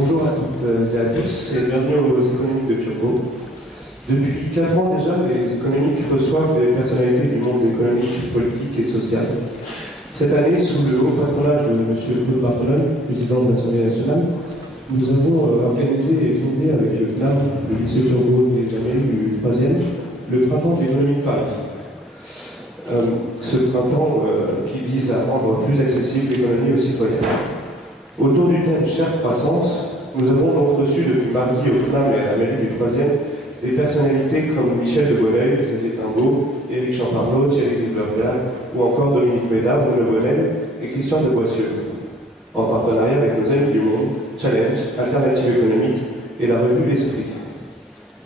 Bonjour à toutes et à tous et bienvenue aux économiques de Turgot. Depuis 4 ans déjà, les économiques reçoivent des personnalités du monde économique, politique et social. Cette année, sous le haut patronage de M. Claude Barthelone, président de l'Assemblée nationale, nous avons organisé et fondé avec le CNAM, le lycée Turgot et la mairie du 3e, le printemps de l'économie de Paris. Ce printemps qui vise à rendre plus accessible l'économie aux citoyens. Autour du thème Chère croissance, nous avons donc reçu depuis mardi au CNAM et à la mairie du 3e des personnalités comme Michel de Bonneuil, Xavier Timbaud, Éric Champarneau, Thierry Zilberberg ou encore Dominique Médard, Bruno Bonnel et Christian de Boissieu, en partenariat avec nos amis du Monde, Challenge, Alternative économique et la revue L'Esprit.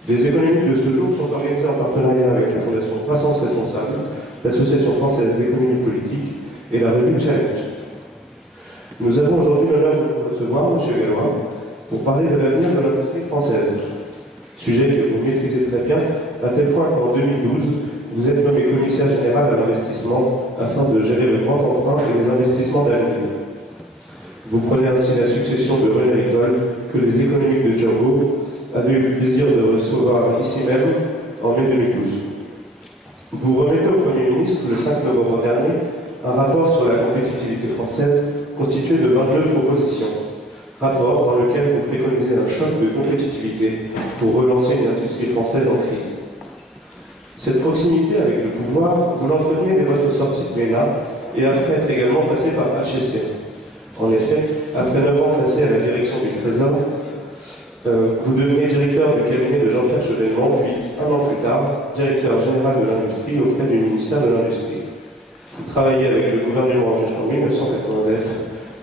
Les économiques de ce jour sont organisées en partenariat avec la Fondation Croissance Responsable, l'Association française d'économie politique et la revue Challenge. Nous avons aujourd'hui l'honneur de recevoir M. Gallois pour parler de l'avenir de l'industrie française. Sujet que vous maîtrisez très bien, à tel point qu'en 2012, vous êtes nommé commissaire général à l'investissement afin de gérer le grand emprunt et les investissements d'avenir. Vous prenez ainsi la succession de René Ricol que les économiques de Turgot avaient eu le plaisir de recevoir ici même en mai 2012. Vous remettez au Premier ministre, le 5 novembre dernier, un rapport sur la compétitivité française constitué de 22 propositions. Rapport dans lequel vous préconisez un choc de compétitivité pour relancer une industrie française en crise. Cette proximité avec le pouvoir, vous l'entreniez dès votre sortie de l'ENA et après être également passé par HEC. En effet, après 9 ans passés à la direction du Trésor, vous devenez directeur du cabinet de Jean-Pierre Chevènement, puis, un an plus tard, directeur général de l'industrie auprès du ministère de l'Industrie. Vous travaillez avec le gouvernement jusqu'en 1989,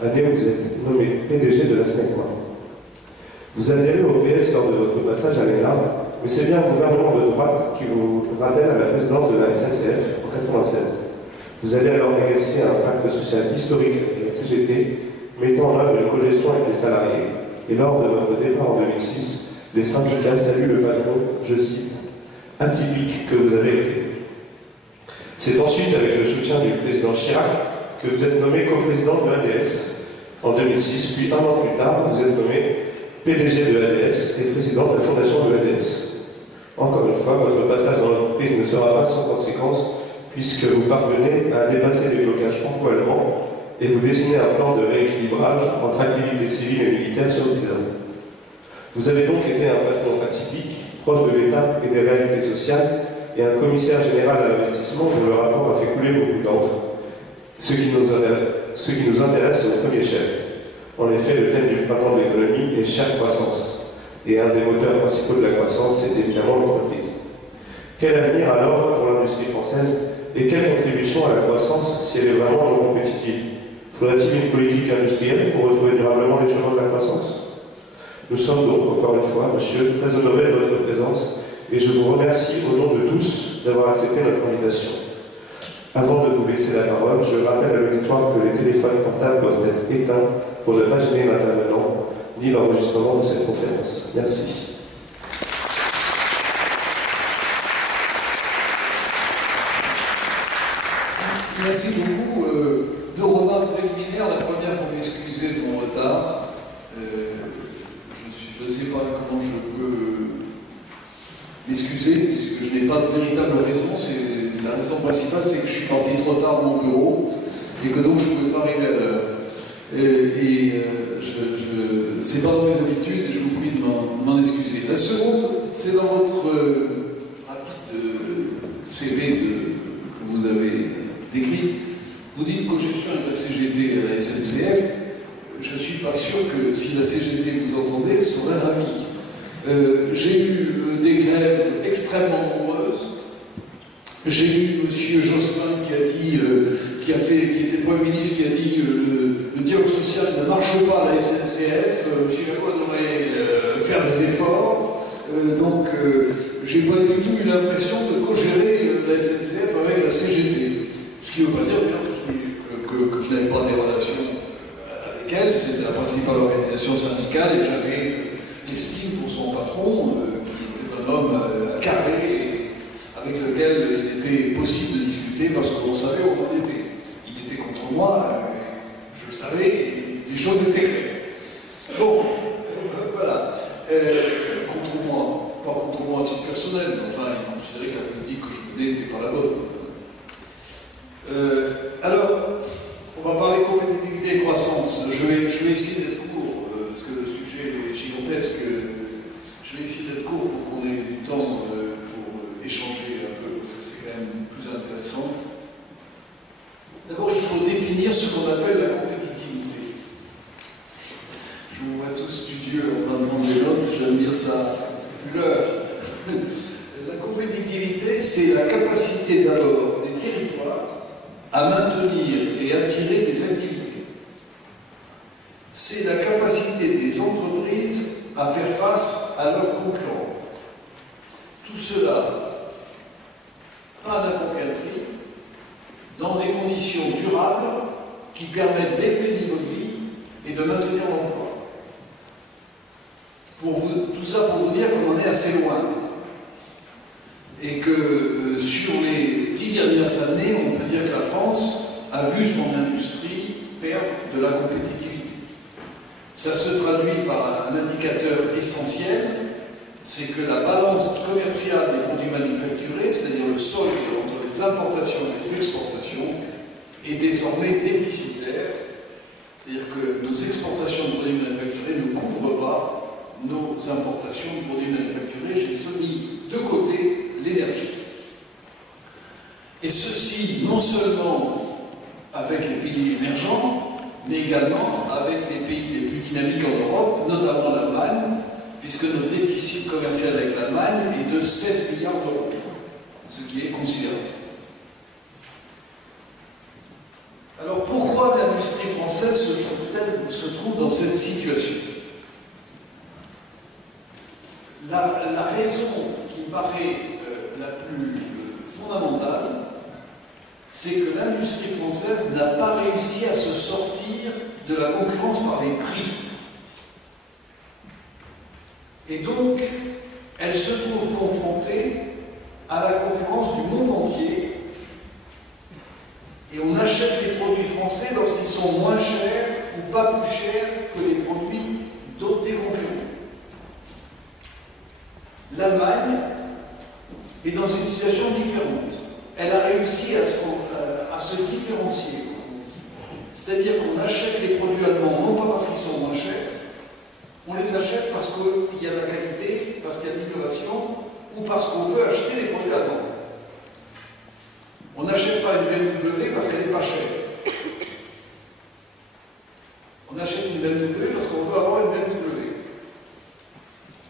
année où vous êtes nommé PDG de la SNECMA. Vous adhérez au PS lors de votre passage à l'ENA, mais c'est bien un gouvernement de droite qui vous rappelle à la présidence de la SNCF en 1996. Vous allez alors négocier un pacte social historique avec la CGT, mettant en œuvre une cogestion avec les salariés. Et lors de votre départ en 2006, les syndicats saluent le patron, je cite, « atypique que vous avez été ». C'est ensuite avec le soutien du président Chirac que vous êtes nommé coprésident de l'ADS en 2006, puis un an plus tard, vous êtes nommé PDG de l'ADS et président de la fondation de l'ADS. Encore une fois, votre passage dans l'entreprise ne sera pas sans conséquence, puisque vous parvenez à dépasser les blocages franco-allemands et vous dessinez un plan de rééquilibrage entre activités civiles et militaires sur 10 ans. Vous avez donc été un patron atypique, proche de l'État et des réalités sociales, et un commissaire général à l'investissement dont le rapport a fait couler beaucoup d'encre, ce qui nous intéresse au premier chef. En effet, le thème du printemps de l'économie est chère croissance, et un des moteurs principaux de la croissance, c'est évidemment l'entreprise. Quel avenir alors pour l'industrie française, et quelle contribution à la croissance si elle est vraiment non compétitive? Faudrait-il une politique industrielle pour retrouver durablement les chemins de la croissance? Nous sommes donc, encore une fois, monsieur, très honorés de votre présence, et je vous remercie au nom de tous d'avoir accepté notre invitation. Avant de vous laisser la parole, je rappelle à l'auditoire que les téléphones portables doivent être éteints pour ne pas gêner l'intervenant, ni l'enregistrement de cette conférence. Merci. Merci beaucoup. Deux remarques préliminaires. La première pour m'excuser de mon retard. Je ne sais pas comment je peux m'excuser, puisque je n'ai pas de véritable raison. La raison principale, c'est que je suis parti trop tard de mon bureau et que donc je ne pouvais pas arriver à l'heure. C'est pas dans mes habitudes et je vous prie de m'en excuser. La seconde, c'est dans votre rapide CV que vous avez décrit. Vous dites cogestion avec la CGT et la SNCF. Je ne suis pas sûr que si la CGT vous entendait, elle serait ravie. J'ai eu des grèves extrêmement nombreuses. J'ai eu M. Jospin qui était Premier ministre, qui a dit le dialogue social ne marche pas à la SNCF, M. Gallois devrait faire des efforts. Donc, j'ai pas du tout eu l'impression de co-gérer la SNCF avec la CGT. Ce qui ne veut pas dire que je n'avais pas des relations avec elle. C'était la principale organisation syndicale et j'avais estime pour son patron, qui était un homme carré, avec lequel il était possible de discuter parce qu'on savait où on était. Il était contre moi, je le savais, et les choses étaient claires. Bon, personnel, mais enfin, il considérait que la politique que je menais n'était pas la bonne. Alors, on va parler compétitivité et croissance. Je vais essayer d'être court, parce que le sujet est gigantesque. Je vais essayer d'être court pour qu'on ait du temps pour échanger un peu, parce que c'est quand même plus intéressant. D'abord, il faut définir ce qu'on appelle la compétitivité. Je vous vois tous studieux en train de prendre des notes, j'admire ça. La compétitivité, c'est la capacité d'abord des territoires à maintenir et attirer des activités. C'est la capacité des entreprises à faire face à leurs concurrents. Tout cela, pas à n'importe quel prix, dans des conditions durables qui permettent d'élever le niveau de vie et de maintenir l'emploi. Tout ça pour vous dire qu'on en est assez loin. Et que sur les 10 dernières années, on peut dire que la France a vu son industrie perdre de la compétitivité. Ça se traduit par un indicateur essentiel, c'est que la balance commerciale des produits manufacturés, c'est-à-dire le solde entre les importations et les exportations, est désormais déficitaire. C'est-à-dire que nos exportations de produits manufacturés ne couvrent pas nos importations de produits manufacturés. J'ai mis de côté l'énergie. Et ceci, non seulement avec les pays émergents, mais également avec les pays les plus dynamiques en Europe, notamment l'Allemagne, puisque notre déficit commercial avec l'Allemagne est de 16 milliards d'euros, ce qui est considérable. Alors pourquoi l'industrie française se trouve dans cette situation? La raison qui me paraît la plus fondamentale, c'est que l'industrie française n'a pas réussi à se sortir de la concurrence par les prix. Et donc, elle se trouve confrontée à la concurrence du monde entier. Et on achète les produits français lorsqu'ils sont moins chers ou pas plus chers que les produits d'autres des concurrents. L'Allemagne est dans une situation différente. Elle a réussi à se différencier. C'est-à-dire qu'on achète les produits allemands non pas parce qu'ils sont moins chers, on les achète parce qu'il y a de la qualité, parce qu'il y a de l'innovation, ou parce qu'on veut acheter les produits allemands. On n'achète pas une BMW parce qu'elle n'est pas chère. On achète une BMW parce qu'on veut avoir une BMW.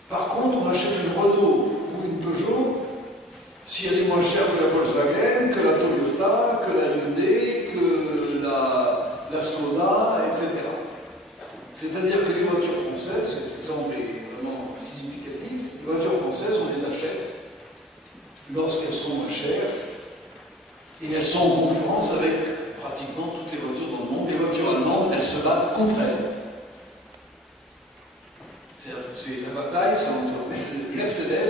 Par contre, on achète une Renault ou une Peugeot si elle est moins chère que la Volkswagen, que la Toyota, que la Hyundai, que la Skoda, etc. C'est-à-dire que les voitures françaises, l'exemple est vraiment significatif, les voitures françaises, on les achète lorsqu'elles sont moins chères et elles sont en concurrence avec pratiquement toutes les voitures dans le monde. Les voitures allemandes, elles se battent entre elles. C'est la bataille, c'est entre Mercedes,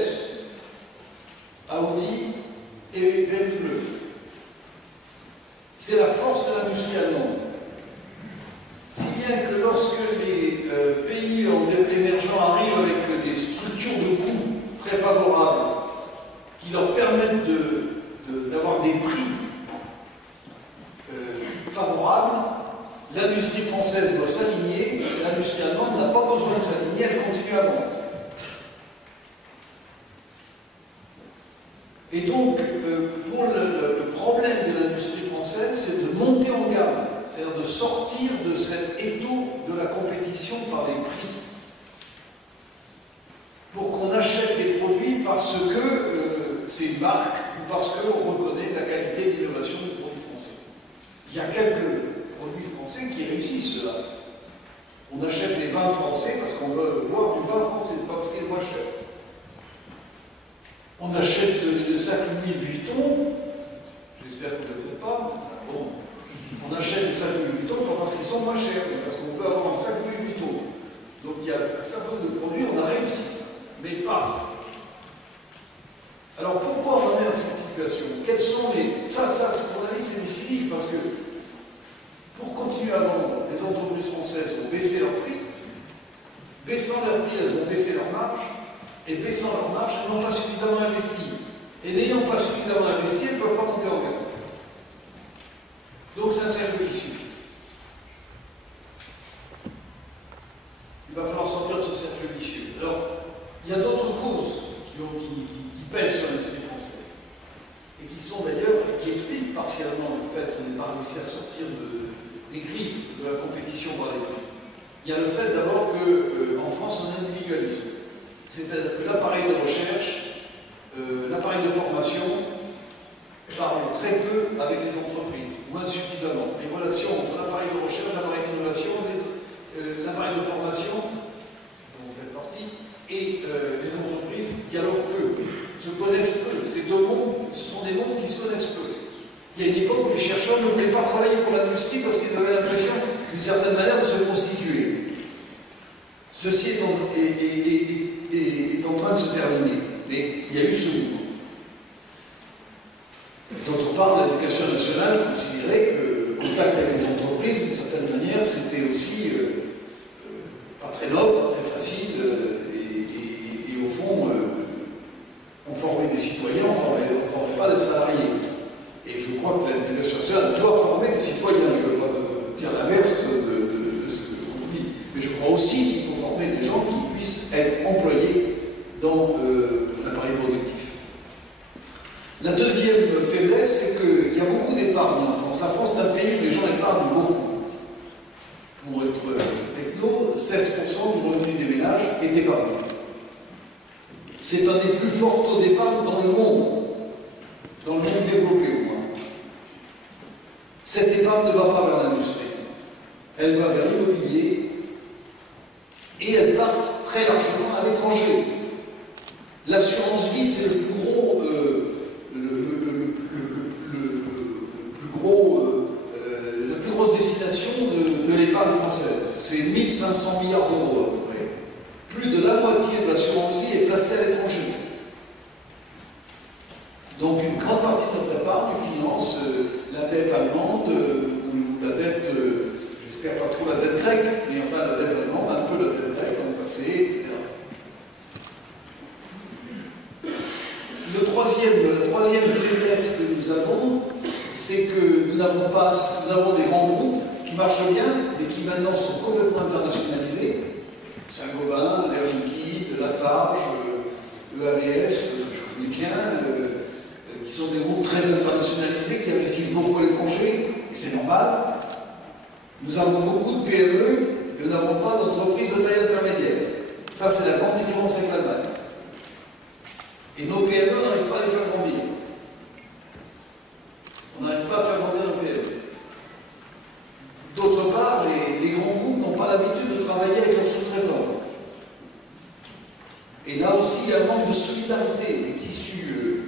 Audi et BMW. C'est la force de l'industrie allemande. Si bien que lorsque les pays émergents arrivent avec des structures de coûts très favorables qui leur permettent d'avoir des prix favorables, l'industrie française doit s'aligner, l'industrie allemande n'a pas besoin de s'aligner, elle continue à vendre. Et donc, pour le problème de l'industrie française, c'est de monter en gamme, c'est-à-dire de sortir de cet étau de la compétition par les prix, pour qu'on achète les produits parce que c'est une marque ou parce qu'on reconnaît la qualité d'innovation des produits français. Il y a quelques produits français qui réussissent cela. On achète les vins français parce qu'on veut boire du vin français, c'est pas parce qu'il est moins cher. On achète des sacs Louis Vuitton, j'espère que vous ne le faites pas, bon. On achète des sacs Louis Vuitton pas parce qu'ils sont moins chers, mais parce qu'on veut avoir un sac Louis Vuitton. Donc il y a un certain nombre de produits, on a réussi ça, mais pas. Alors pourquoi on en est dans cette situation? Quels sont les... Ça, à mon avis, c'est décisif, parce que pour continuer à vendre, les entreprises françaises ont baissé leurs prix. Baissant leurs prix, elles ont baissé leurs marges. et baissant leurs marges, elles n'ont pas suffisamment investi. Et n'ayant pas suffisamment investi, elles ne peuvent pas monter en gamme. Donc c'est un cercle vicieux. Il va falloir sortir de ce cercle vicieux. Alors, il y a d'autres causes qui pèsent sur l'industrie française. Et qui sont d'ailleurs, qui expliquent partiellement le fait qu'on n'ait pas réussi à sortir des griffes de la compétition par les prix. Il y a le fait d'abord qu'en France, on est individualiste. C'est-à-dire que l'appareil de recherche, l'appareil de formation parle très peu avec les entreprises, ou insuffisamment. Les relations entre l'appareil de recherche, l'appareil d'innovation, l'appareil de formation, dont vous faites partie, et les entreprises dialoguent peu, se connaissent peu. Ces deux mondes, ce sont des mondes qui se connaissent peu. Il y a une époque où les chercheurs ne voulaient pas travailler pour l'industrie parce qu'ils avaient l'impression, d'une certaine manière, de se constituer. Ceci est en train de se terminer. Mais il y a eu ce mouvement. D'autre part, l'éducation nationale considérait que le contact avec les entreprises, d'une certaine manière, c'était aussi pas très noble, pas très facile, et au fond, on formait des citoyens, on ne formait pas des salariés. Et je crois que l'éducation nationale doit former des citoyens. Je ne veux pas dire l'inverse de ce que vous dites. Mais je crois aussi qu'il faut former des gens qui puissent être employés dans l'appareil productif. La deuxième faiblesse, c'est qu'il y a beaucoup d'épargne en France. La France est un pays où les gens épargnent beaucoup. Pour être techno, 16% du revenu des ménages est épargné. C'est un des plus forts taux d'épargne dans le monde développé au moins. Cette épargne ne va pas vers l'industrie. Elle va vers l'immobilier et elle part très largement à l'étranger. L'assurance vie, c'est la plus grosse destination de l'épargne française. C'est 1500 milliards d'euros à peu près. Plus de la moitié de l'assurance vie est placée à l'étranger. Donc une grande partie de notre épargne finance la dette allemande ou la dette, j'espère pas trop la dette grecque, mais enfin la dette allemande, un peu la dette grecque dans le passé, etc. La troisième faiblesse que nous avons, c'est que nous avons des grands groupes qui marchent bien, mais qui maintenant sont complètement internationalisés. Saint-Gobain, L'Air Liquide, Lafarge, EADS, je connais bien, qui sont des groupes très internationalisés, qui investissent beaucoup à l'étranger, et c'est normal. Nous avons beaucoup de PME, et nous n'avons pas d'entreprises de taille intermédiaire. Ça, c'est la grande différence avec l'Allemagne. Et nos PME, on n'arrive pas à les faire grandir. On n'arrive pas à faire grandir nos PME. D'autre part, les grands groupes n'ont pas l'habitude de travailler avec leurs sous-traitants. Et là aussi, il y a un manque de solidarité du tissu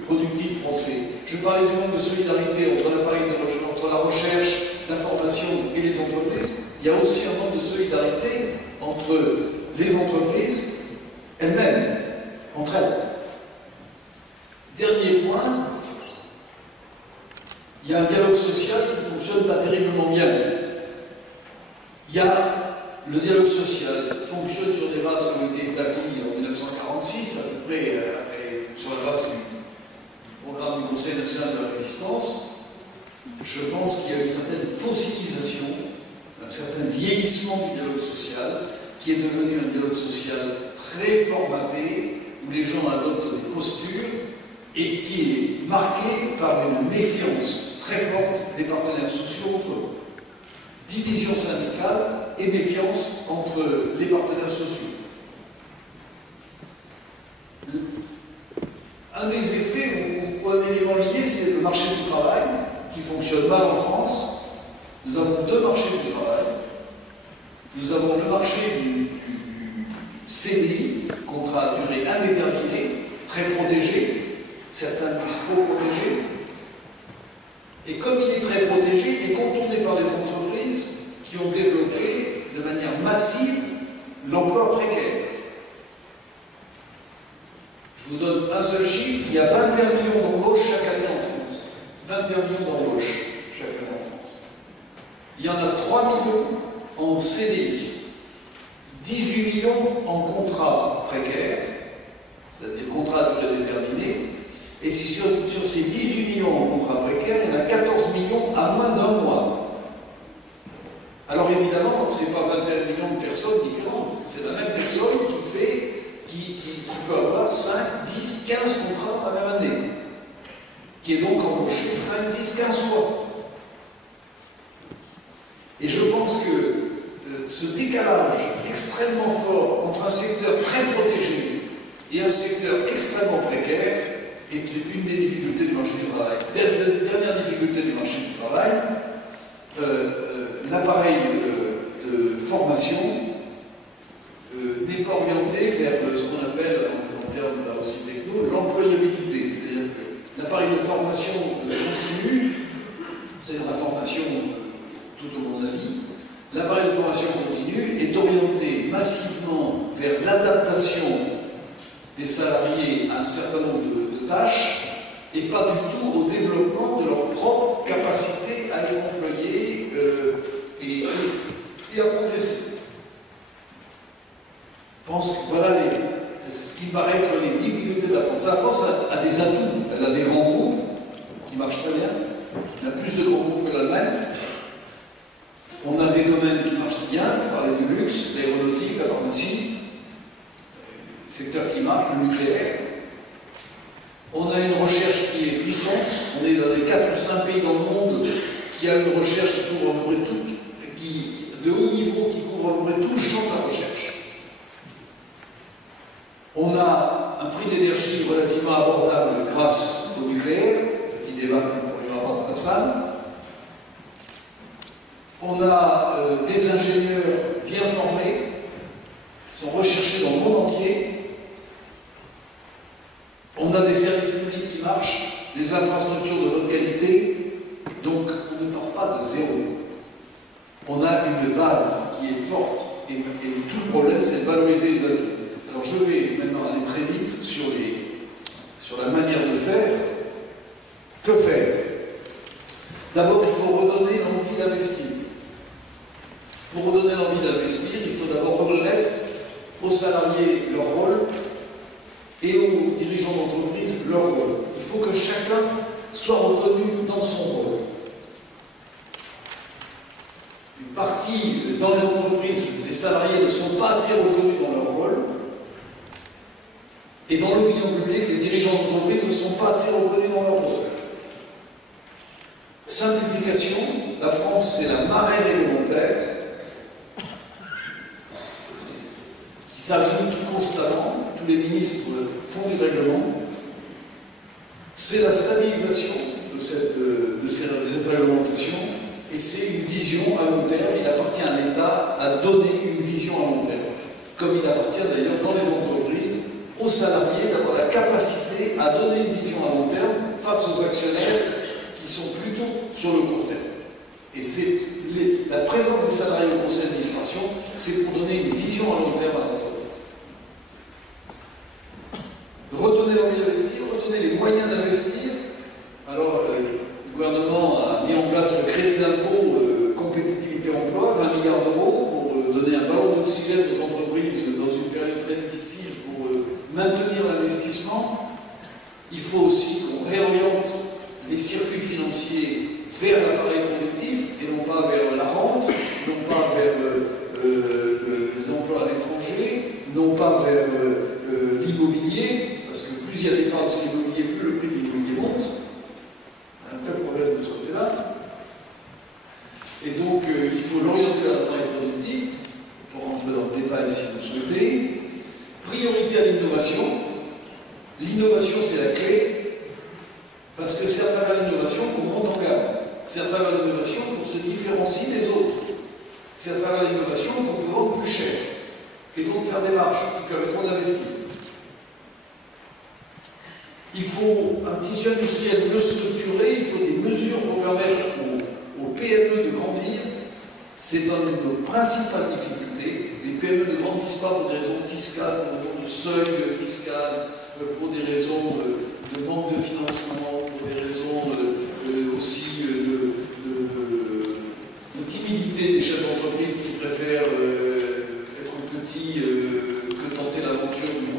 productif français. Je parlais du manque de solidarité entre l'appareil de recherche, entre la recherche, la formation et les entreprises. Il y a aussi un manque de solidarité entre les entreprises elles-mêmes, entre elles. Dernier point, il y a un dialogue social qui ne fonctionne pas terriblement bien. Le dialogue social fonctionne sur des bases qui ont été établies en 1946, à peu près sur la base du programme du Conseil national de la résistance. Je pense qu'il y a une certaine fossilisation, un certain vieillissement du dialogue social, qui est devenu un dialogue social très formaté, où les gens adoptent des postures, et qui est marqué par une méfiance très forte des partenaires sociaux entre eux. Division syndicale et méfiance entre les partenaires sociaux. Un des effets, ou un élément lié, c'est le marché du travail, qui fonctionne mal en France. Nous avons deux marchés du travail. Nous avons le marché du CDI, contrat à durée indéterminée, très protégé, certains disent trop protégé. Et comme il est très protégé, il est contourné par les entreprises qui ont développé de manière massive l'emploi précaire. Je vous donne un seul chiffre, il y a 21 millions d'embauches chaque année en France. 21 millions d'embauches chaque année en France. Il y en a 3 millions en CDI, 18 millions en contrat précaire, c'est-à-dire contrat à durée déterminée. Et si sur ces 18 millions en contrat précaire, il y en a 14 millions à moins d'un mois. Alors évidemment, ce n'est pas 21 millions de personnes différentes. C'est la même personne qui peut avoir 5, 10, 15 contrats dans la même année. Qui est donc embauché 5, 10, 15 fois. Et je pense que ce décalage extrêmement fort entre un secteur très protégé et un secteur extrêmement précaire est une des difficultés du marché du travail. Dernière difficulté du marché du travail, l'appareil de formation n'est pas orienté vers ce qu'on appelle, en termes là aussi techno, l'employabilité. C'est-à-dire que l'appareil de formation continue, c'est-à-dire la formation tout au long de la vie, l'appareil de formation continue est orienté massivement vers l'adaptation des salariés à un certain nombre de tâches et pas du tout au développement de leur propre capacité à être employés et à progresser. Je pense que voilà ce qui paraît être les difficultés de la France. La France a des atouts, elle a des grands groupes qui marchent très bien, il y a plus de grands groupes que l'Allemagne. On a des domaines qui marchent bien, on parlait du luxe, l'aéronautique, la pharmacie, le secteur qui marche, le nucléaire. On a une recherche qui est puissante, on est dans les 4 ou 5 pays dans le monde qui a une recherche qui couvre à peu près tout, de haut niveau, qui couvre à peu près tout le champ de la recherche. On a un prix d'énergie relativement abordable grâce au nucléaire, petit débat que nous pourrions avoir dans la salle. On a des ingénieurs bien formés, qui sont recherchés dans le monde entier. On a des services publics qui marchent, des infrastructures de bonne qualité, donc on ne part pas de zéro. On a une base qui est forte, et tout le problème c'est de valoriser les atouts. Alors je vais maintenant aller très vite sur la manière de faire. Que faire? D'abord, il faut redonner l'envie d'investir. Pour redonner l'envie d'investir, il faut d'abord reconnaître aux salariés leur rôle et aux dirigeants d'entreprise leur rôle. Il faut que chacun soit reconnu dans son rôle. Une partie, dans les entreprises, les salariés ne sont pas assez reconnus dans leur rôle. Et dans l'opinion publique, les dirigeants d'entreprise ne sont pas assez reconnus dans leur rôle. Simplification, la France c'est la marée réglementaire qui s'ajoute constamment, tous les ministres font du règlement. C'est la stabilisation de cette réglementation et c'est une vision à long terme. Il appartient à l'État à donner une vision à long terme, comme il appartient d'ailleurs dans les entreprises aux salariés d'avoir la capacité à donner une vision à long terme face aux actionnaires qui sont plutôt sur le court terme. Et c'est la présence des salariés au conseil d'administration, c'est pour donner une vision à long terme à l'entreprise. Redonner l'envie d'investir, redonner les moyens d'investir. Alors, le gouvernement a mis en place le crédit d'impôt compétitivité emploi, 20 milliards d'euros pour donner un ballon d'oxygène aux entreprises dans une période très difficile pour maintenir l'investissement. Il faut aussi qu'on réoriente les circuits financiers vers l'appareil productif et non pas vers la rente, non pas vers les emplois à l'étranger, non pas vers l'immobilier, parce que plus il y a d'épargne sur l'immobilier, plus le prix de l'immobilier monte. Un vrai problème de ce côté-là. Et donc il faut l'orienter vers l'appareil productif, pour rentrer dans le détail si vous le souhaitez. Priorité à l'innovation. L'innovation c'est la clé. Parce que c'est à travers l'innovation qu'on monte en gamme. C'est à travers l'innovation qu'on se différencie des autres. C'est à travers l'innovation qu'on peut vendre plus cher. Et donc faire des marges qui permettront d'investir. Il faut un tissu industriel mieux structuré, il faut des mesures pour permettre aux PME de grandir. C'est une de nos principales difficultés. Les PME ne grandissent pas pour des raisons fiscales, pour des raisons de seuil fiscal, pour des raisons de manque de financement, pour des raisons aussi de timidité des chefs d'entreprise qui préfèrent être petits que tenter l'aventure du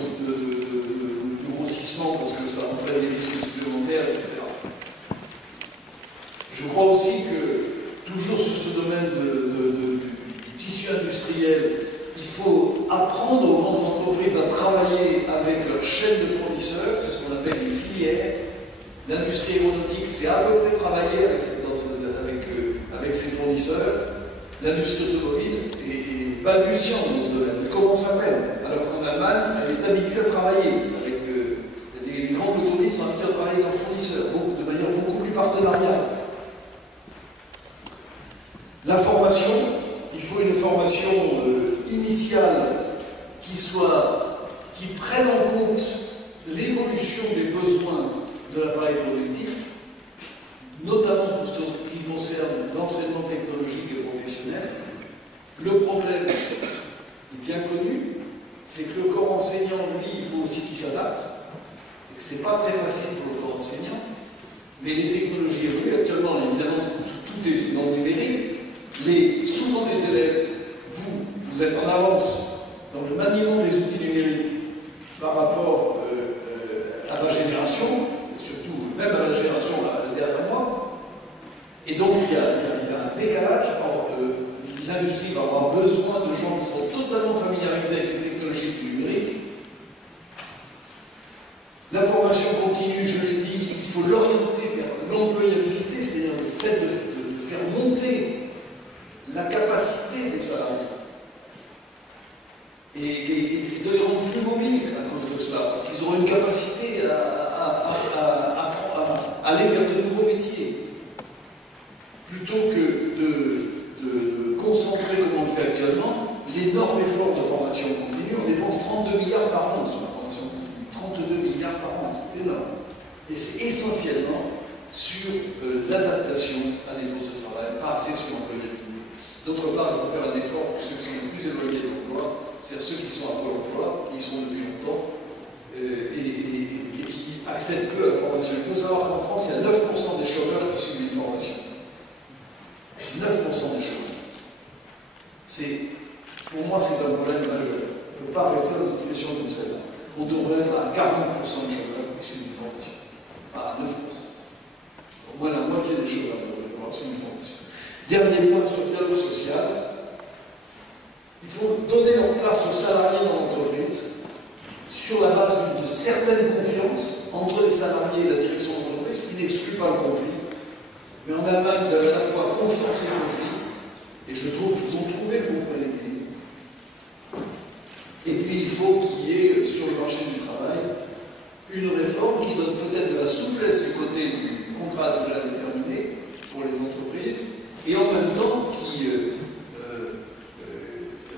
Je crois aussi que, toujours sur ce domaine du tissu industriel, il faut apprendre aux grandes entreprises à travailler avec leur chaîne de fournisseurs, c'est ce qu'on appelle les filières. L'industrie aéronautique, c'est à peu près travailler avec ses fournisseurs. L'industrie automobile est balbutiante dans ce domaine. Elle commence à peine. Alors qu'en Allemagne, elle est habituée à travailler avec les grandes automobiles sont habituées à travailler avec leurs fournisseurs, de manière beaucoup plus partenariale. La formation, il faut une formation initiale qui prenne en compte l'évolution des besoins de l'appareil productif, notamment pour ce qui concerne l'enseignement technologique et professionnel. Le problème est bien connu, c'est que le corps enseignant, lui, il faut aussi qu'il s'adapte, et que ce n'est pas très facile pour le corps enseignant, mais les technologies évoluent actuellement, évidemment, tout est dans le numérique. Souvent les élèves, vous êtes en avance dans le maniement des outils numériques par rapport à ma génération, surtout même à la génération derrière moi, et donc il y a un décalage. L'industrie va avoir besoin de gens qui sont totalement familiarisés avec les technologies du numérique. La formation continue, je l'ai dit, il faut l'orienter vers l'employabilité, c'est-à-dire le fait de faire monter la capacité des salariés et de les rendre plus mobiles à cause de cela, parce qu'ils auront une capacité à aller vers de nouveaux métiers, plutôt que de concentrer, comme on le fait actuellement, l'énorme effort de formation continue. On dépense 32 milliards par an sur la formation continue, 32 milliards par an, c'est énorme. Et c'est essentiellement sur l'adaptation à des postes de travail, pas assez sur l'employabilité. D'autre part, il faut faire un effort pour ceux qui sont les plus éloignés de l'emploi, c'est-à-dire ceux qui sont à Pôle emploi, qui y sont depuis longtemps, et qui accèdent peu à la formation. Il faut savoir qu'en France, il y a 9% des chômeurs qui suivent une formation. 9% des chômeurs. Pour moi, c'est un problème majeur. On ne peut pas rester dans une situation comme celle-là. On devrait être à 40% de chômeurs qui suivent une formation. Pas à 9%. Au moins la moitié des chômeurs devraient avoir suivi une formation. Dernier point sur le dialogue social, il faut donner leur place aux salariés dans l'entreprise sur la base d'une certaine confiance entre les salariés et la direction de l'entreprise, qui n'exclut pas le conflit. Mais en Allemagne, vous avez à la fois confiance et conflit, et je trouve qu'ils ont trouvé le bon point d'équilibre. Et puis il faut qu'il y ait sur le marché du travail une réforme qui donne peut-être de la souplesse du côté du contrat à durée indéterminée pour les entreprises, et en même temps qui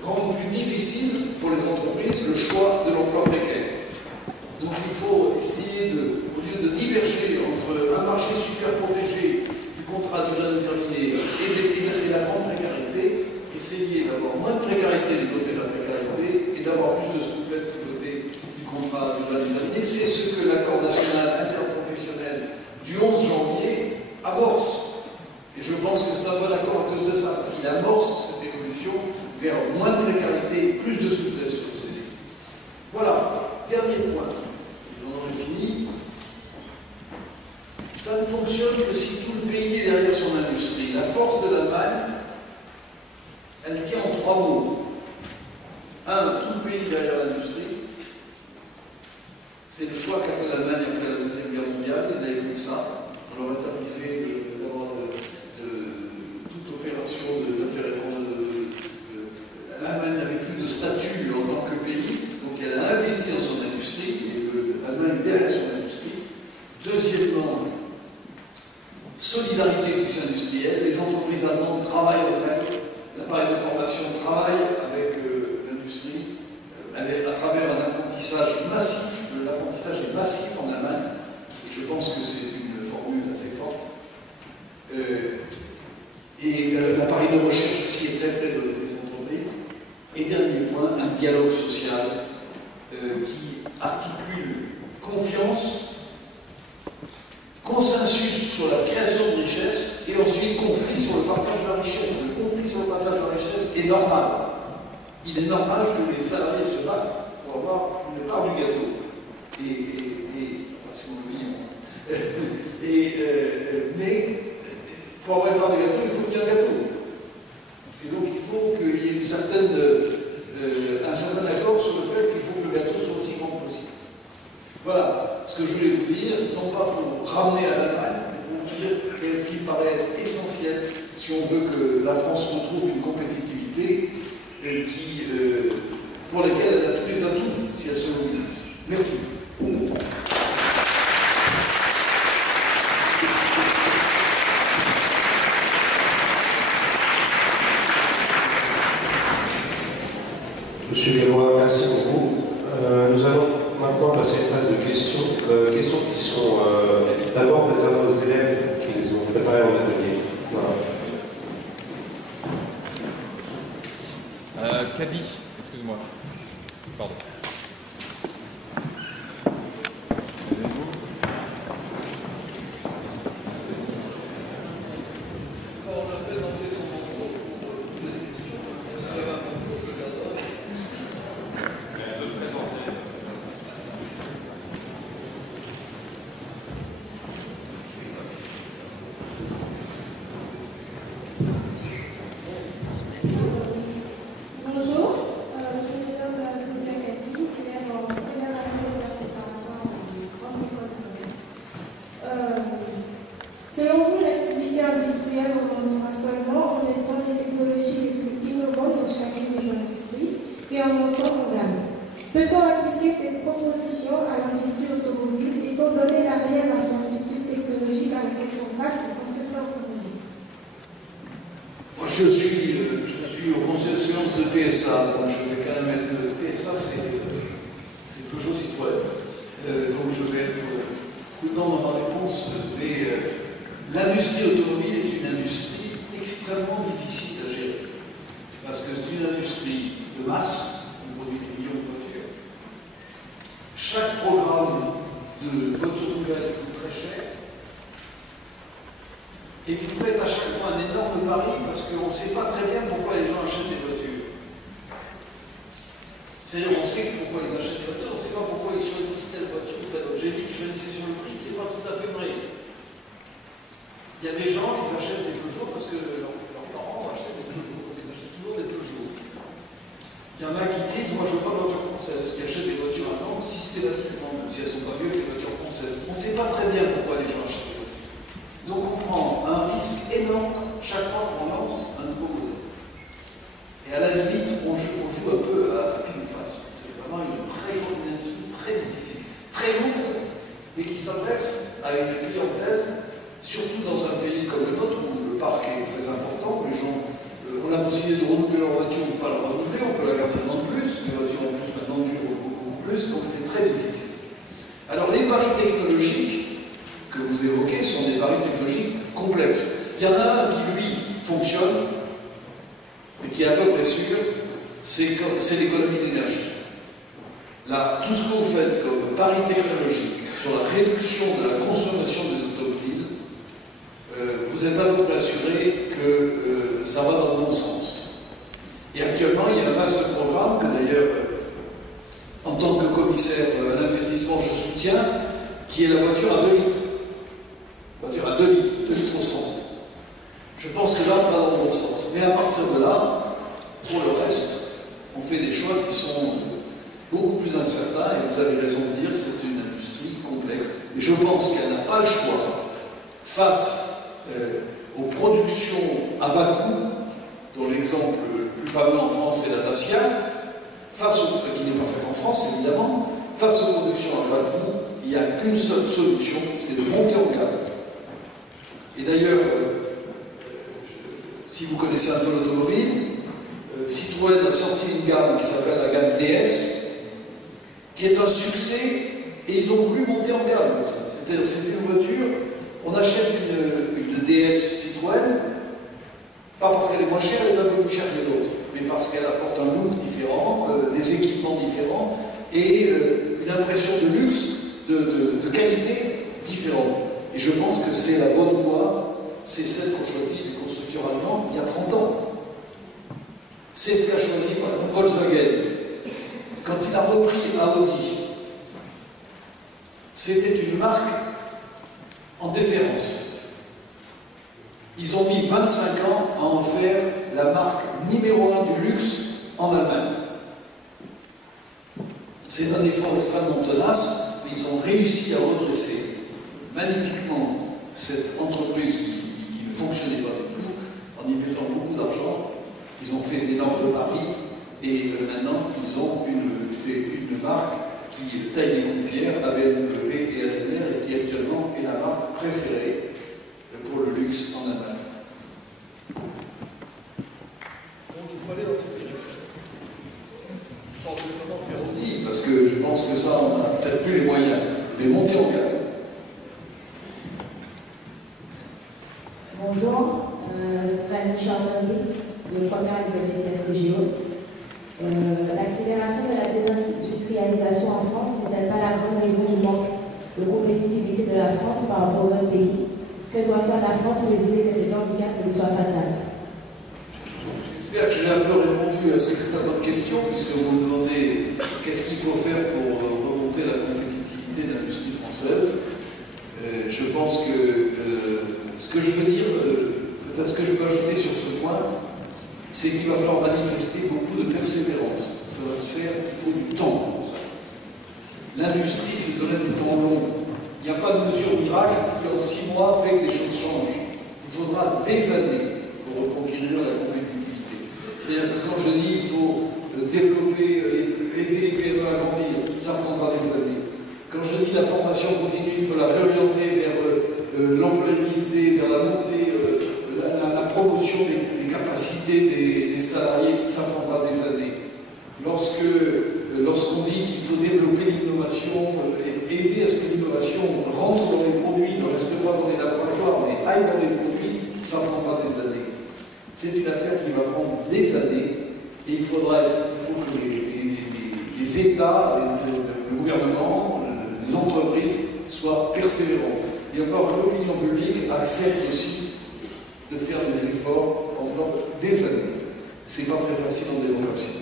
rend plus difficile pour les entreprises le choix de l'emploi précaire. Donc il faut essayer au lieu de diverger entre un marché super protégé du contrat à durée indéterminée et la grande précarité, essayer d'avoir moins de précarité du côté de la précarité et d'avoir plus de souplesse du côté du contrat à durée indéterminée. C'est ce que l'accord national interprofessionnel du 11 janvier amorce. Et je pense que c'est un bon accord à cause de ça, parce qu'il amorce cette évolution vers moins de précarité, plus de souplesse sur le CV. Voilà, dernier point, j'en aurai fini. Ça ne fonctionne que si tout le pays est derrière son industrie. La force de l'Allemagne, elle tient en 3 mots. Tout le pays derrière l'industrie. C'est le choix qu'a fait l'Allemagne après la Deuxième Guerre mondiale, il n'avait plus que ça. On leur interdisait d'avoir toute opération d'affaires étrangères. L'Allemagne n'avait plus de statut en tant que pays, donc elle a investi dans son industrie, et l'Allemagne est derrière son industrie. Deuxièmement, solidarité du tissu industriel. Les entreprises allemandes travaillent entre elles, l'appareil de formation travaille avec l'industrie, à travers un apprentissage massif. L'apprentissage est massif en Allemagne, et je pense que c'est une formule assez forte. Et l'appareil de recherche aussi est très près des entreprises. Et dernier point, un dialogue social qui articule confiance, consensus sur la création de richesse, et ensuite conflit sur le partage de la richesse. Le conflit sur le partage de la richesse est normal. Il est normal que les salariés se battent pour avoir une part du gâteau. Enfin, si on le dit, mais Pour avoir une part de gâteau, il faut qu'il y ait un gâteau. Et donc il faut qu'il y ait un certain accord sur le fait qu'il faut que le gâteau soit aussi grand que possible. Voilà ce que je voulais vous dire, non pas pour ramener à l'Allemagne, mais pour vous dire ce qui me paraît être essentiel si on veut que la France retrouve une compétitivité pour laquelle elle a tous les atouts si elle se mobilise. Merci. Monsieur Gallois, merci beaucoup. Nous allons maintenant passer à une phase de questions. Questions qui sont d'abord réservées aux élèves qui les ont préparées en atelier. Voilà. Caddy, excuse-moi. Pardon. Selon vous, l'activité industrielle remontera seulement en mettant les technologies les plus innovantes dans chacune des industries et en montant en gamme. Peut-on appliquer cette proposition à l'industrie automobile étant donné la réelle incertitude technologique à laquelle font face les constructeurs automobiles? Moi, je suis au conseil de surveillance de PSA, donc je vais quand même être de PSA, c'est Peugeot Citroën. Donc je vais être prudent dans ma réponse, mais l'industrie automobile est une industrie extrêmement difficile à gérer. Parce que c'est une industrie de masse, on produit des millions de voitures. Chaque programme de voiture nouvelle coûte très cher. Et vous faites à chaque fois un énorme pari parce qu'on ne sait pas très bien pourquoi les gens achètent des voitures. C'est-à-dire on sait pourquoi ils achètent des voitures, on ne sait pas pourquoi ils choisissent telle voiture ou telle autre. J'ai dit qu'ils choisissaient sur le prix, c'est pas tout à fait vrai. Il y a des gens, ils achètent des Peugeot parce que leurs parents achètent des Peugeot, ils achètent toujours des Peugeot. Il y en a qui disent, moi je veux pas de voiture française, qui achètent des voitures allemandes systématiquement, même si elles ne sont pas mieux que les voitures françaises. On ne sait pas très bien pourquoi les gens achètent des voitures. Donc on prend un risque énorme chaque fois qu'on lance un nouveau modèle. Et à la limite, on joue un peu à pile ou face. C'est vraiment une industrie très difficile, très lourde, mais qui s'adresse à une clientèle, surtout dans un pays comme le nôtre, où le parc est très important, où les gens ont la possibilité de renouveler leur voiture ou pas la renouveler, on peut la garder un an de plus, les voitures en plus maintenant durent beaucoup plus, donc c'est très difficile. Alors les paris technologiques que vous évoquez sont des paris technologiques complexes. Il y en a un qui, lui, fonctionne, mais qui est à peu près sûr, c'est l'économie d'énergie. Là, tout ce que vous faites comme pari technologique sur la réduction de la consommation des automobiles, vous êtes à peu près assuré que ça va dans le bon sens. Et actuellement, il y a un vaste programme que d'ailleurs, en tant que commissaire à l'investissement, je soutiens, qui est la voiture à 2 litres. Voiture à 2 litres, 2 litres au 100. Je pense que là, on va dans le bon sens. Mais à partir de là, pour le reste, on fait des choix qui sont beaucoup plus incertains, et vous avez raison de dire que c'est une industrie complexe. Et je pense qu'elle n'a pas le choix, face aux productions à bas coût, dont l'exemple le plus fameux en France est la Dacia, qui n'est pas faite en France évidemment, face aux productions à bas coût, il n'y a qu'une seule solution, c'est de monter en gamme. Et d'ailleurs, si vous connaissez un peu l'automobile, Citroën a sorti une gamme qui s'appelle la gamme DS, qui est un succès, et ils ont voulu monter en gamme. C'est-à-dire, c'est une voiture, on achète une DS Citroën, pas parce qu'elle est moins chère, elle est un peu plus chère que les autres, mais parce qu'elle apporte un look différent, des équipements différents, et une impression de luxe, de qualité différente. Et je pense que c'est la bonne voie, c'est celle qu'ont choisi les constructeurs allemands il y a 30 ans. C'est ce qu'a choisi par exemple Volkswagen. Quand il a repris Audi, c'était une marque en déshérence. Ils ont mis 25 ans à en faire la marque numéro 1 du luxe en Allemagne. C'est un effort extrêmement tenace, mais ils ont réussi à redresser magnifiquement cette entreprise qui ne fonctionnait pas du tout, en y mettant beaucoup d'argent. Ils ont fait d'énormes paris, et maintenant ils ont une marque qui taille des paupières à BMW et à Daimler, et qui actuellement est la marque préférée pour le luxe en Allemagne. Donc il faut aller dans cette direction. Parce que je pense que ça, on n'a peut-être plus les moyens, mais monter en gamme. Bonjour, c'est Fanny Chardonnay, de première école de métiers CGO. L'accélération de la désindustrialisation en France n'est-elle pas la grande raison du manque de compétitivité de la France par rapport aux autres pays? Que doit faire la France pour éviter que cet handicap ne lui soit fatal? J'espère que j'ai un peu répondu à votre question, puisque vous me demandez qu'est-ce qu'il faut faire pour remonter la compétitivité de l'industrie française. Je pense que ce que je veux dire, ce que je peux ajouter sur ce point, c'est qu'il va falloir manifester beaucoup de persévérance. Ça va se faire, il faut du temps pour ça. L'industrie, c'est le domaine du temps long. Il n'y a pas de mesure miracle qui en 6 mois fait que les choses changent. Il faudra des années pour reconquérir la compétitivité. C'est-à-dire que quand je dis qu'il faut développer, aider les PME à grandir, ça prendra des années. Quand je dis la formation continue, il faut la réorienter vers l'employabilité, vers la montée, la promotion des capacités des salariés, ça prendra des années. Lorsqu'on dit qu'il faut développer l'innovation et aider à ce que l'innovation rentre dans les produits, ne reste pas dans les laboratoires, mais aille dans les produits, ça prendra des années. C'est une affaire qui va prendre des années, et il faut que les États, le gouvernement, les entreprises soient persévérants. Il va falloir que l'opinion publique accepte aussi de faire des efforts pendant des années. C'est pas très facile en démocratie.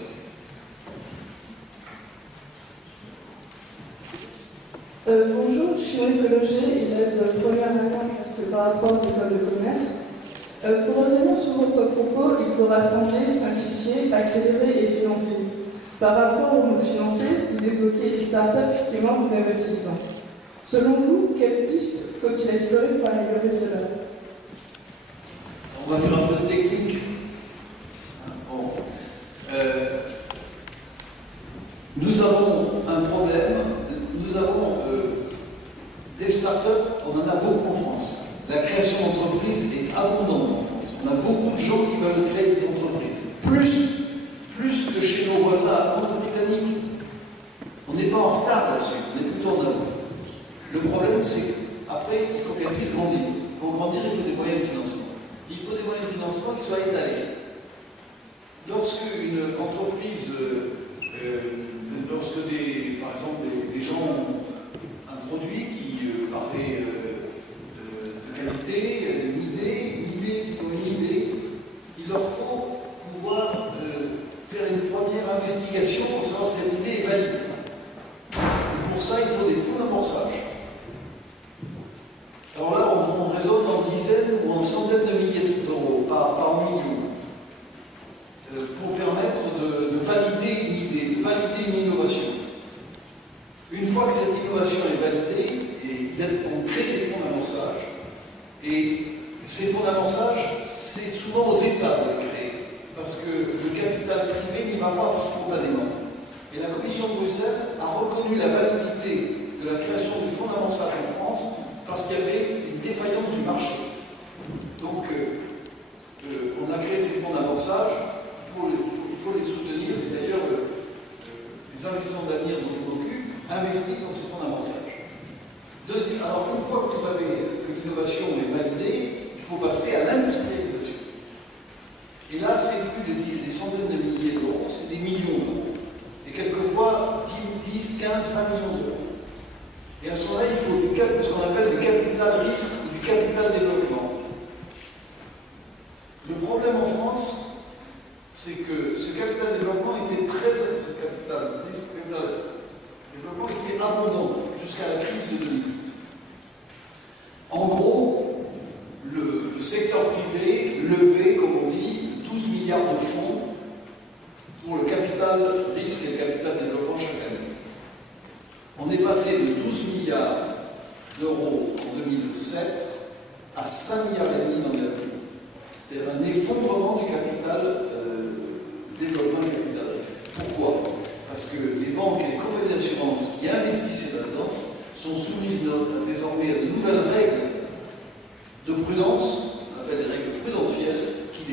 Bonjour, je suis Marie Colloger, élève de première année en classe préparatoire aux écoles de commerce. Pour revenir sur votre propos, il faut rassembler, simplifier, accélérer et financer. Par rapport au mot financer, vous évoquez les startups qui manquent d'investissement. Selon vous, quelles pistes faut-il explorer pour améliorer cela? On va faire un peu de technique. Bon. Nous avons un problème. Nous avons des startups, on en a beaucoup en France. La création d'entreprises est abondante en France. On a beaucoup de gens qui veulent créer des entreprises. Plus que chez nos voisins britanniques. On n'est pas en retard là-dessus, on est plutôt en avance. Le problème, c'est qu'après, il faut qu'elles puissent grandir. Pour grandir, il faut des moyens de financement. Il faut des moyens de financement qui soient étalés. Lorsque une entreprise, par exemple, des gens ont un produit qui parlait de qualité, une idée, il leur faut pouvoir faire une première investigation pour savoir si cette idée est valide. Et pour ça, il faut des fonds d'amorçage. Alors là, on raisonne en dizaines ou en centaines de milliers d'euros par million pour permettre de valider une idée, de valider une innovation. Une fois que cette innovation est validée, on crée des fonds d'amorçage. Et ces fonds d'amorçage, c'est souvent aux États de les créer, parce que le capital privé n'y va pas spontanément. Et la Commission de Bruxelles a reconnu la validité de la création du fonds d'amorçage en France parce qu'il y avait une défaillance du marché. Donc, on a créé ces fonds d'amorçage, il faut les soutenir. Et d'ailleurs, les investissements d'avenir dont je m'occupe investissent dans ce fonds d'amorçage. Alors, une fois que l'innovation est validée, il faut passer à l'industrialisation. Et là, c'est plus des centaines de milliers d'euros, c'est des millions d'euros. Et quelquefois, 10, 15, 20 millions d'euros. Et à ce moment-là, il faut ce qu'on appelle du capital risque ou du capital développement. Le problème en France, c'est que ce capital développement était abondant jusqu'à la crise de 2008. En gros, le secteur privé milliards de fonds pour le capital risque et le capital développement chaque année. On est passé de 12 milliards d'euros en 2007 à 5 milliards et demi dans l'avenir. C'est un effondrement du capital développement et capital risque. Pourquoi? Parce que les banques et les compagnies d'assurance qui investissaient là-dedans sont soumises désormais à de nouvelles règles de prudence, on appelle des règles prudentielles, qui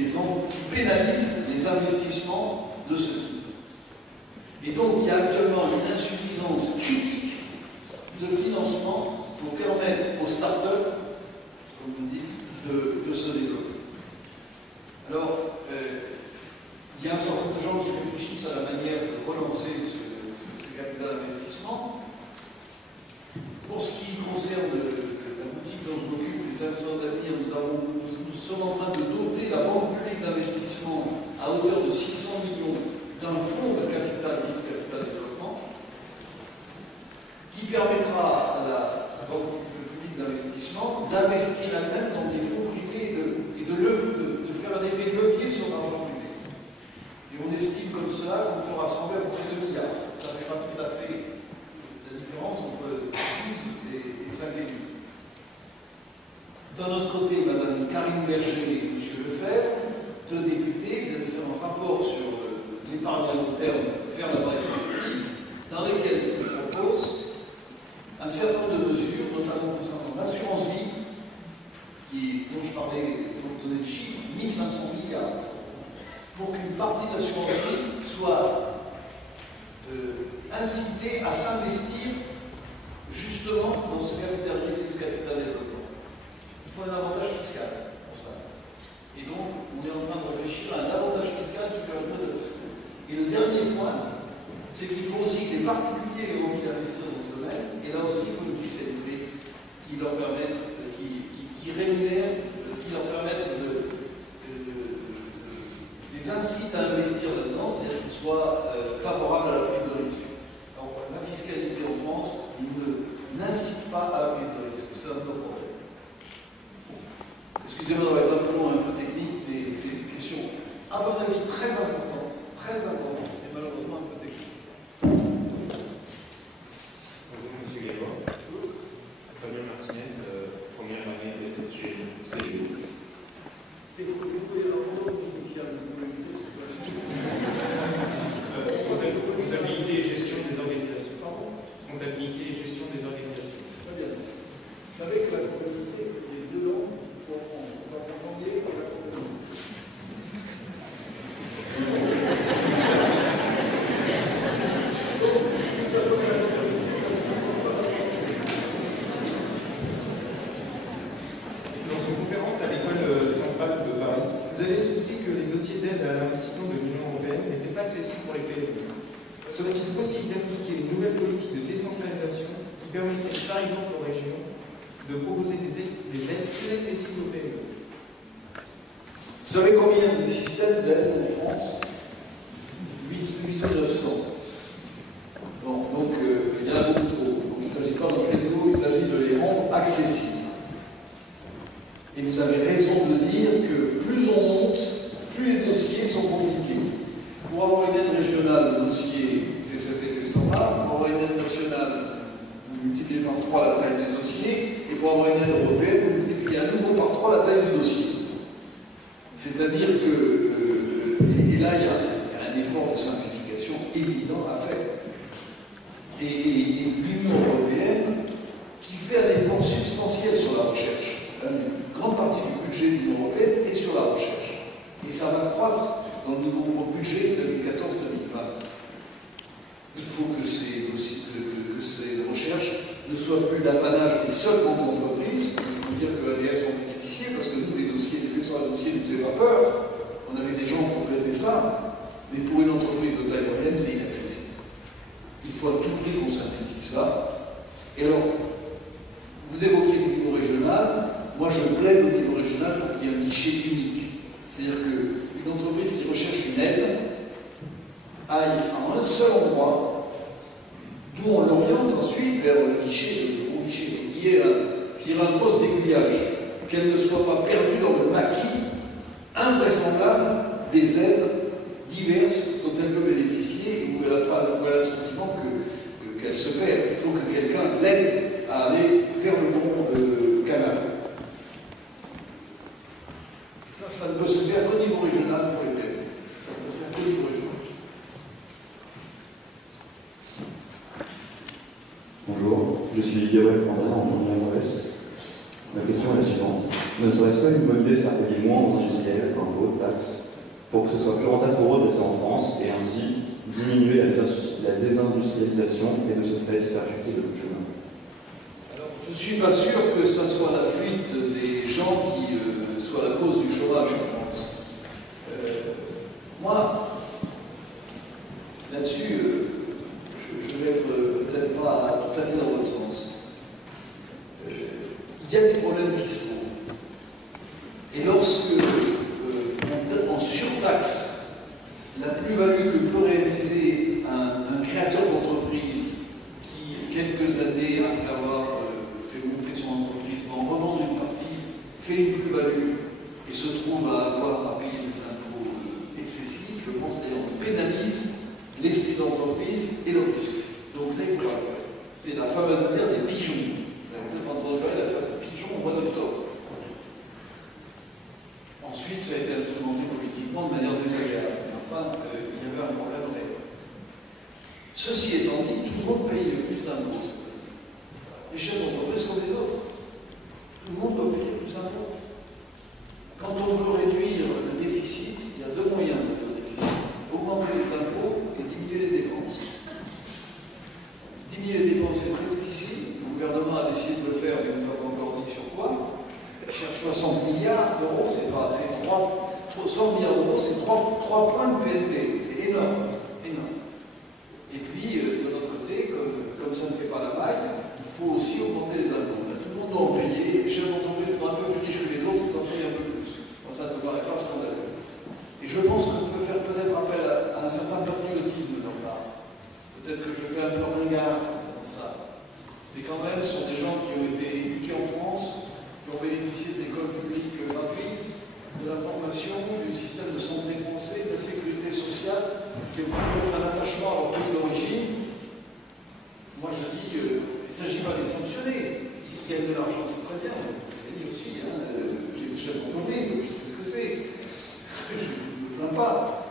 pénalisent les investissements de ce type. Et donc il y a actuellement une insuffisance critique de financement pour permettre aux start-up, comme vous dites, de se développer. Alors, il y a un certain nombre de gens qui réfléchissent à la manière de relancer ce capital d'investissement. Pour ce qui concerne la boutique dont je m'occupe, les investissements d'avenir, nous sommes en train de doter la Banque publique d'investissement à hauteur de 600 millions d'un fonds de capital risque, capital développement, qui permettra à la Banque publique d'investissement d'investir elle-même dans des fonds privés et de faire un effet de levier sur l'argent public. Et on estime comme ça qu'on peut rassembler à peu près 2 milliards. Ça ne fait pas tout à fait la différence entre 12 et 5 et 8. D'un autre côté, Mme Karine Berger et M. Lefebvre, deux députés, viennent de faire un rapport sur l'épargne à long terme vers la banque publique, dans lequel ils proposent un certain nombre de mesures, notamment concernant l'assurance vie, dont je donnais le chiffre, 1500 milliards, pour qu'une partie de l'assurance vie soit incitée à s'investir justement dans ce capital risque et ce capital développement. Il faut un avantage fiscal pour ça. Et donc, on est en train de réfléchir à un avantage fiscal qui permettrait de le faire. Et le dernier point, c'est qu'il faut aussi que les particuliers aient envie d'investir dans ce domaine, et là aussi, il faut une fiscalité qui leur permette, qui rémunère, qui leur permette les incite à investir là-dedans, c'est-à-dire qu'ils soient favorables à la prise de risque. Alors, la fiscalité en France n'incite pas à la prise de risque, c'est un autre problème. Excusez-moi d'avoir été un peu long, un peu technique, mais c'est une question, à mon avis, très importante, et malheureusement un peu technique. Bonjour, M. Gabor. Bonjour. Fabien Martinez, première année des études au CDO. C'est pour les initiales, vous pouvez me dire ce que ça veut dire. Comptabilité et gestion des organisations. Pardon? Comptabilité et gestion des organisations. Très bien. Vous savez que la comptabilité, les deux langues, il faut apprendre. On va apprendre l'anglais et la comptabilité. Dans une conférence à l'école centrale de Paris, vous avez expliqué que les dossiers d'aide à l'investissement de l'Union européenne n'étaient pas accessibles pour les PME. Serait-il possible d'appliquer une nouvelle politique de décentralisation qui permettrait par exemple aux régions de proposer des aides plus accessibles aux PME? Vous savez combien de systèmes d'aide en France? 8 ou 900. Bon, donc il y en a beaucoup trop. Donc il ne s'agit pas d'un créneau, il s'agit de les rendre accessibles. Et vous avez raison de dire que plus on monte, plus les dossiers sont compliqués. Pour avoir une aide régionale, le dossier fait 7 et 100 là. Pour avoir une aide nationale, vous multipliez par 3 la taille du dossier. Et pour avoir une aide européenne, vous multipliez à nouveau par 3 la taille du dossier. C'est-à-dire que, et là, il y a un effort de simplification évident à faire. Et l'Union européenne, qui fait un effort substantiel sur la recherche, une grande partie du budget de l'Union européenne est sur la recherche. Et ça va croître dans le nouveau budget 2014-2020. Il faut que ces recherches ne soient plus l'apanage des seules grandes entreprises. Je peux dire que l'ADS en bénéficiait, parce que nous, les sur un dossier ne faisaient pas peur. On avait des gens pour traiter ça, mais pour une entreprise de taille moyenne, c'est inaccessible. Il faut à tout prix qu'on simplifie ça. Et alors, vous évoquiez le niveau régional. Moi, je plaide au niveau régional pour qu'il y ait un guichet unique. C'est-à-dire qu'une entreprise qui recherche une aide aille à un seul endroit, d'où on l'oriente ensuite vers le guichet, le gros guichet, et qui est, je dirais, un poste d'aiguillage, qu'elle ne soit pas perdue dans le maquis invraisemblable des aides diverses dont elle peut bénéficier ou où elle a le sentiment qu'elle se perd. Il faut que quelqu'un l'aide à aller vers le bon canal. Ça ne peut se faire qu'au niveau régional pour les thèmes. Ça ne peut se faire qu'au niveau régional. Bonjour, je suis Gabriel Condren en Bourgogne-Bresse. Ma question est la suivante. Ne serait-ce pas une bonne idée de faire payer moins aux industriels, impôts, taxes, pour que ce soit plus rentable pour eux de rester en France et ainsi diminuer la désindustrialisation et de ce fait se faire chuter de tout chemin? Alors, je ne suis pas sûr que ce soit la fuite des gens qui soit la cause du chômage en France. Moi, là-dessus, je vais être peut-être pas tout à fait dans votre sens. Il y a des problèmes fiscaux. Et lorsque on surtaxe la plus-value que peut réaliser un créateur d'entreprise qui, quelques années après avoir fait monter son entreprise, va en revendre une partie, fait une plus-value et se trouve à avoir à payer des impôts excessifs, je pense qu'on pénalise l'esprit d'entreprise et le risque. Donc ça, il faut pas le faire. C'est la fameuse affaire des pigeons. Vous avez peut-être entendu parler de l'affaire des pigeons au mois d'octobre. Ensuite, ça a été instrumenté politiquement de manière désagréable. Mais enfin, il y avait un problème réel. Ceci étant dit, tout le monde paye le plus d'impôts. Les chefs d'entreprise sont les autres. Tout le monde doit payer plus d'impôts. Quand on veut réduire le déficit, il y a deux moyens de réduire le déficit. Augmenter les impôts et diminuer les dépenses. Diminuer les dépenses, c'est très difficile. Le gouvernement a décidé de le faire, mais nous avons encore dit sur quoi. Il cherche 60 milliards d'euros, c'est 100 milliards d'euros, c'est 3 points de BNP. C'est énorme. Énorme. Et puis, de notre côté, comme ça ne fait pas la maille, il faut aussi augmenter les impôts. Là, tout le monde doit en payer. Les chefs d'entreprise sont un peu plus riches que les autres, ça en paye un peu plus. Moi, ça ne me paraît pas scandaleux. Et je pense qu'on peut faire peut-être appel à un certain patriotisme de leur part. Peut-être que je fais un peu ringard en disant ça. Mais quand même, ce sont des gens qui ont été éduqués en France, qui ont bénéficié de l'école publique gratuite, de la formation, du système de santé français, de la sécurité sociale, qui ont peut-être un attachement à leur pays d'origine. Moi, je dis qu'il ne s'agit pas de les sanctionner. Ils gagnent de l'argent, c'est très bien. Je l'ai dit aussi, hein, j'ai été chef d'entreprise, je sais ce que c'est. Je ne me plains pas.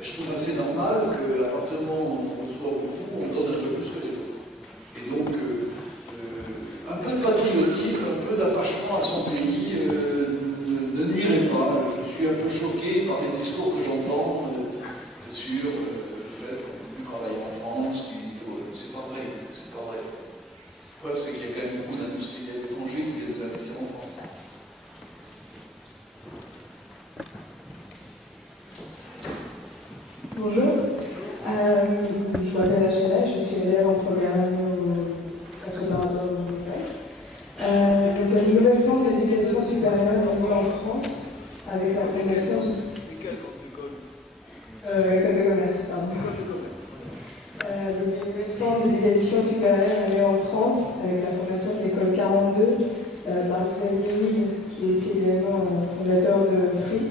Je trouve assez normal qu'à partir du moment où on soit beaucoup, on donne un peu plus que les autres. Et donc, un peu de patriotisme, un peu d'attachement à son pays ne nuirait pas. Je suis un peu choqué par les discours que j'entends sur le fait qu'on ne peut plus travailler en France, c'est pas vrai, c'est pas vrai. La preuve, c'est qu'il y a quand même beaucoup d'industriels étrangers qui viennent s'investir en France. Bonjour, je m'appelle Achela, je suis élève en première année au préparatoire de l'UPEC. Donc la Nouvelle France d'éducation supérieure est née en France avec la fondation. École de commerce, pardon. Donc la Nouvelle France d'éducation supérieure est née en France avec la fondation de l'école 42 par Xavier, qui est aussi également fondateur de Free.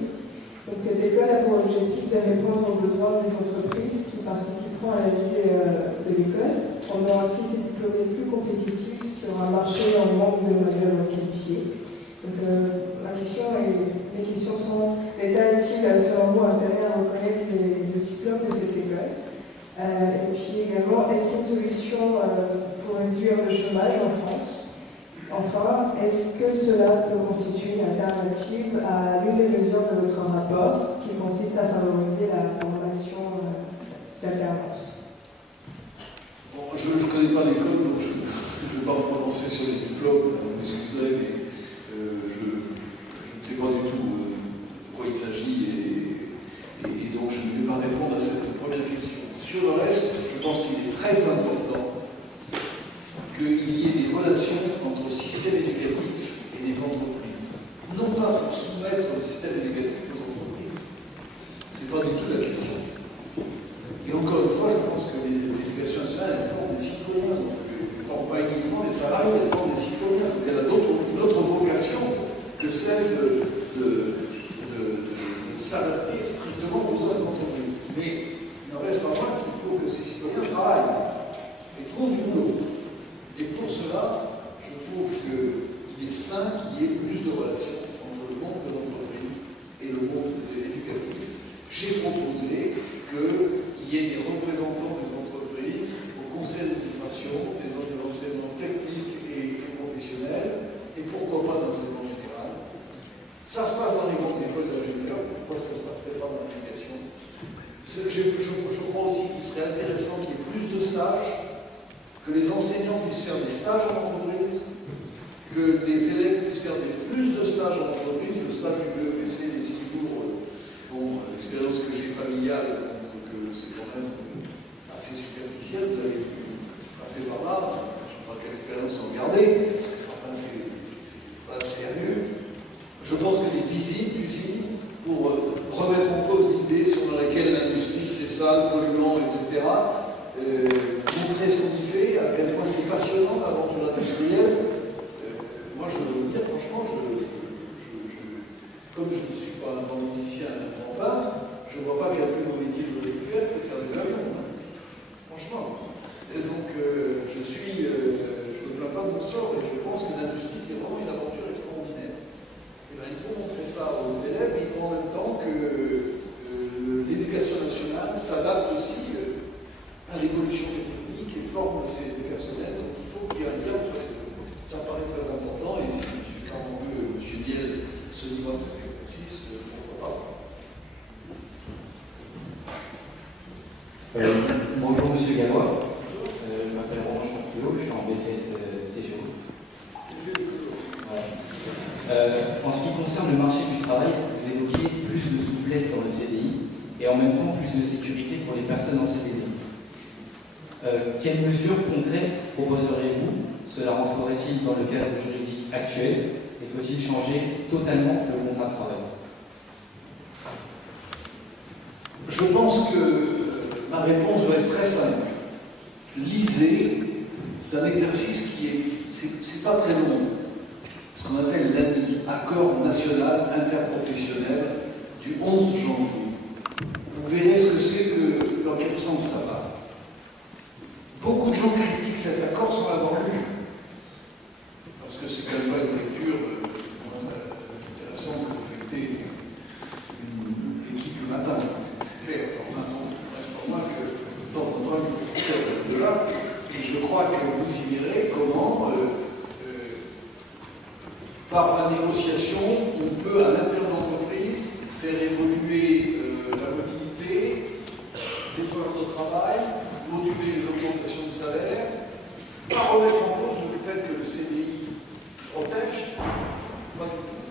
Donc cette école a pour objectif de répondre aux besoins des entreprises qui participeront à la vie de l'école, rendant ainsi ces diplômés plus compétitifs sur un marché en manque de main-d'œuvre qualifiée. Donc ma question et les questions sont: l'État est-il selon vous intérêt à reconnaître le diplôme de cette école? Et puis également, est-ce une solution pour réduire le chômage en France? Enfin, est-ce que cela peut constituer une alternative à l'une des mesures de votre rapport qui consiste à favoriser la formation d'alternance? Bon, je ne connais pas l'école, donc je ne vais pas me prononcer sur les diplômes, excusez, mais je ne sais pas du tout de quoi il s'agit et donc je ne vais pas répondre à cette première question. Sur le reste, je pense qu'il est très important qu'il y ait des relations entre le système éducatif et les entreprises. Non pas pour soumettre le système éducatif aux entreprises. Ce n'est pas du tout la question. Et encore une fois, je pense que l'éducation nationale, elle forme des citoyens. Donc, elle ne forme pas uniquement des salariés, elle forme des citoyens. Donc, elle a d'autres vocations que celle de s'adapter strictement aux besoins des entreprises. Mais il n'en reste pas moins qu'il faut que ces citoyens travaillent et trouvent du boulot. Et pour cela, je trouve qu'il est sain qu'il y ait plus de relations entre le monde de l'entreprise et le monde éducatif. J'ai proposé qu'il y ait des représentants des entreprises au conseil d'administration, des enseignements techniques et professionnels, et pourquoi pas d'enseignement général. Ça se passe dans les grandes écoles d'ingénieurs, pourquoi ça ne se passerait pas dans l'éducation? Je crois aussi qu'il serait intéressant qu'il y ait plus de stages, que les enseignants puissent faire des stages en entreprise, que les élèves puissent faire plus de stages en entreprise. Le stage du BEPC des 6 jours, bon, l'expérience que j'ai familiale, donc c'est quand même assez superficiel, vous avez passé par là, je ne sais pas quelle expérience vous regardez, enfin c'est pas sérieux. Je pense que les visites d'usines, pour remettre en cause l'idée selon laquelle l'industrie c'est sale, polluant, etc., montrer ce qu'on y fait, à quel point c'est passionnant l'aventure industrielle. Moi je veux dire, franchement, comme je ne suis pas un grand musicien, un grand peintre, je ne vois pas quel plus beau métier je voulais faire que faire des avions. Hein. Franchement. Et donc je me plains pas de mon sort et je pense que l'industrie c'est vraiment une aventure extraordinaire. Et bien, il faut montrer ça aux élèves, mais il faut en même temps que l'éducation nationale s'adapte aussi à l'évolution technique et forme des personnels. Donc il faut qu'il y ait un lien entre les deux. Ça paraît très important et si quand on veut, M. Biel se livre à cet exercice, pourquoi pas. Bonjour M. Gallois, je m'appelle Romain Champiot, je suis en BTS CGO. En ce qui concerne le marché du travail, vous évoquiez plus de souplesse dans le CDI et en même temps plus de sécurité pour les personnes en CDD. Quelles mesures concrètes proposeriez-vous? Cela rentrerait-il dans le cadre juridique actuel et faut-il changer totalement le contrat de travail? Je pense que ma réponse va être très simple. Lisez, c'est un exercice qui est, c'est pas très long. Ce qu'on appelle l'ANI, Accord National Interprofessionnel du 11 janvier. Vous verrez ce que c'est que, dans quel sens ça va. Beaucoup de gens critiquent cet accord sans l'avoir lu. Parce que c'est quand même pas une lecture intéressante que feuilleter l'équipe le matin. C'est clair. Enfin, bon, bref, pour moi que de temps en temps, il faut sortir de là. Et je crois que vous y verrez comment, par la négociation, on peut, à l'intérieur de l'entreprise, faire évoluer la mobilité, des horaires de travail, moduler les augmentations de salaire, pas remettre en cause le fait que le CDI protège, pas du tout,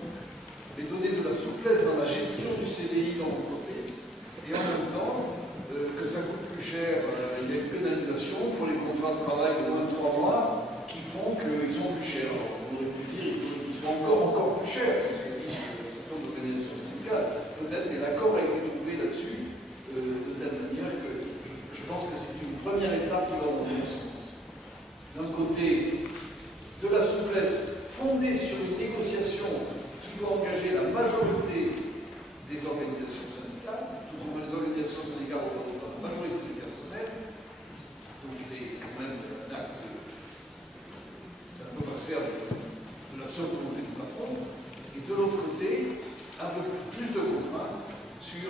mais donner de la souplesse dans la gestion du CDI dans l'entreprise, et en même temps, que ça coûte plus cher, il y a une pénalisation pour les contrats de travail de moins de 3 mois qui font qu'ils sont plus chers. Alors, on aurait pu dire qu'ils sont encore plus chers, parce qu'il y a un certain nombre d'organisations syndicales, peut-être, mais l'accord a été trouvé là-dessus de telle manière que je pense que c'est une première étape qui va dans le bon sens. D'un côté, de la souplesse fondée sur une négociation qui doit engager la majorité des organisations syndicales, tout comme les organisations syndicales représentant la majorité du personnel, donc c'est quand même un acte, ça ne peut pas se faire de la seule volonté du patron, et de l'autre côté, un peu plus de contraintes sur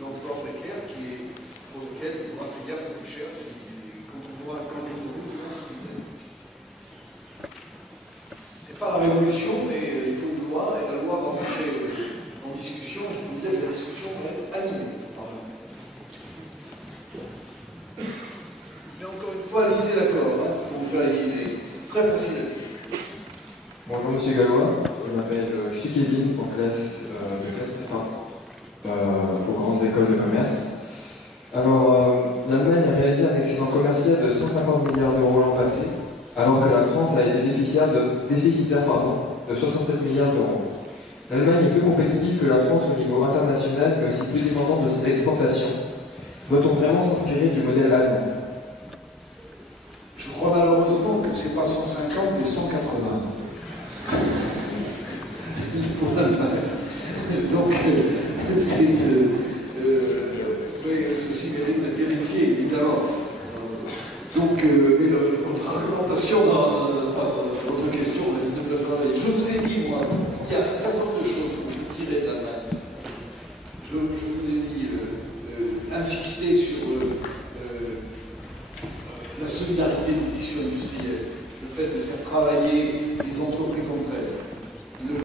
l'emploi précaire pour lequel il faudra payer un peu plus cher quand on voit c'est pas la révolution, mais il faut une loi, et la loi va entrer en discussion, je vous disais que la discussion va être animée. Mais encore une fois, lisez l'accord, pour vous faire une idée. C'est très facile. Bonjour Monsieur Gallois, je m'appelle Kevin, en classe de classe prépa aux grandes écoles de commerce. Alors, l'Allemagne a réalisé un excédent commercial de 150 milliards d'euros l'an passé, alors que la France a été déficitaire de 67 milliards d'euros. L'Allemagne est plus compétitive que la France au niveau international, mais aussi plus dépendante de ses exportations. Doit-on vraiment s'inspirer du modèle allemand? Je crois malheureusement que ce n'est pas 150 mais 180. Il faut donc mais votre argumentation dans votre question reste de travail. Je vous ai dit, moi, qu'il y a un certain nombre de choses que je tirais de l'Allemagne. Je vous ai dit, insister sur la solidarité du tissu industriel, le fait de faire travailler les entreprises entre elles.